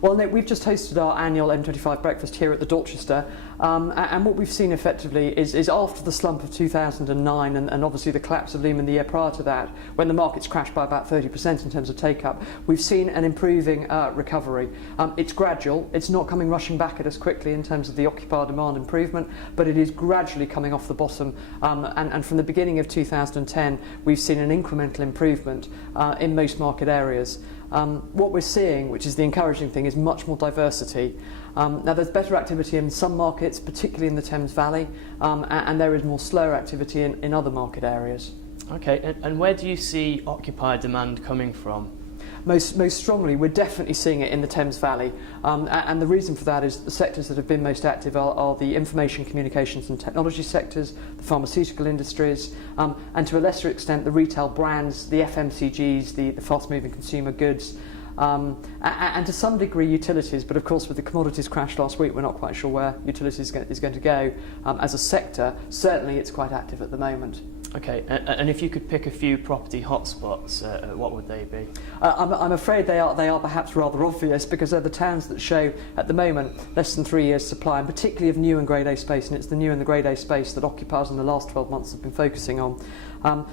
Well, Nick, we've just hosted our annual M25 breakfast here at the Dorchester, and what we've seen effectively is after the slump of 2009 and obviously the collapse of Lehman the year prior to that, when the markets crashed by about 30% in terms of take-up, we've seen an improving recovery. It's gradual, it's not coming rushing back at us quickly in terms of the occupier demand improvement, but it is gradually coming off the bottom, and from the beginning of 2010 we've seen an incremental improvement in most market areas. What we're seeing, which is the encouraging thing, is much more diversity. Now there's better activity in some markets, particularly in the Thames Valley, and there is more slower activity in other market areas. Okay, and where do you see occupier demand coming from? Most strongly, we're definitely seeing it in the Thames Valley, and the reason for that is the sectors that have been most active are the information, communications and technology sectors, the pharmaceutical industries, and to a lesser extent the retail brands, the FMCGs, the fast-moving consumer goods, and to some degree utilities, but of course with the commodities crash last week we're not quite sure where utilities is going to go. As a sector, certainly it's quite active at the moment. Okay, and if you could pick a few property hotspots, what would they be? I'm afraid they are perhaps rather obvious, because they're the towns that show at the moment less than 3 years supply, and particularly of new and grade A space, and it's the new and the grade A space that occupiers in the last 12 months have been focusing on.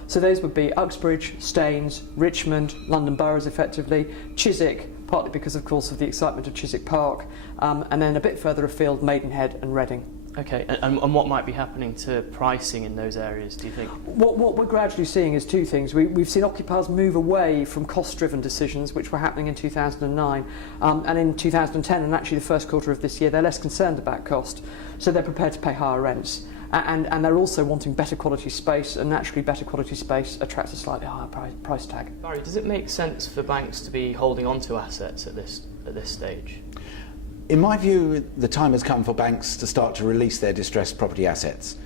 So those would be Uxbridge, Staines, Richmond, London boroughs effectively, Chiswick, partly because of course of the excitement of Chiswick Park, and then a bit further afield Maidenhead and Reading. Okay, and what might be happening to pricing in those areas, do you think? What we're gradually seeing is two things. We've seen occupiers move away from cost-driven decisions, which were happening in 2009, and in 2010, and actually the first quarter of this year, they're less concerned about cost, so they're prepared to pay higher rents. And they're also wanting better quality space, and naturally better quality space attracts a slightly higher price tag. Barry, does it make sense for banks to be holding on to assets at this stage? In my view, the time has come for banks to start to release their distressed property assets.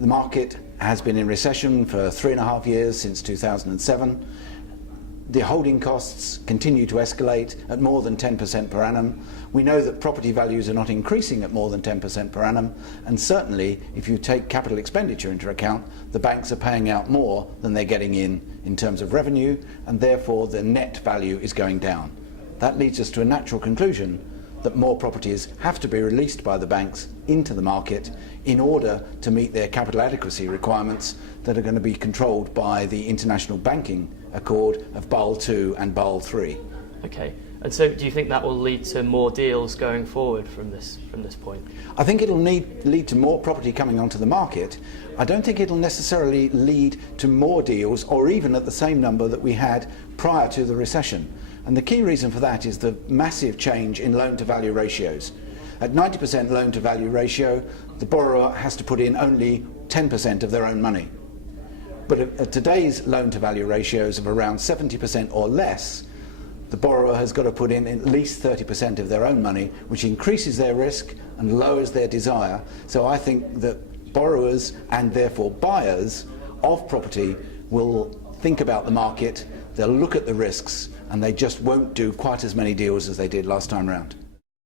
The market has been in recession for 3.5 years, since 2007. The holding costs continue to escalate at more than 10% per annum. We know that property values are not increasing at more than 10% per annum, and certainly if you take capital expenditure into account, the banks are paying out more than they're getting in terms of revenue, and therefore the net value is going down. That leads us to a natural conclusion that more properties have to be released by the banks into the market in order to meet their capital adequacy requirements that are going to be controlled by the International Banking Accord of Basel II and Basel III. Okay, and so do you think that will lead to more deals going forward from this point? I think it'll lead to more property coming onto the market. I don't think it'll necessarily lead to more deals, or even at the same number that we had prior to the recession. And the key reason for that is the massive change in loan-to-value ratios. At 90% loan-to-value ratio, the borrower has to put in only 10% of their own money. But at today's loan-to-value ratios of around 70% or less, the borrower has got to put in at least 30% of their own money, which increases their risk and lowers their desire. So I think that borrowers, and therefore buyers of property, will think about the market, they'll look at the risks, and they just won't do quite as many deals as they did last time round.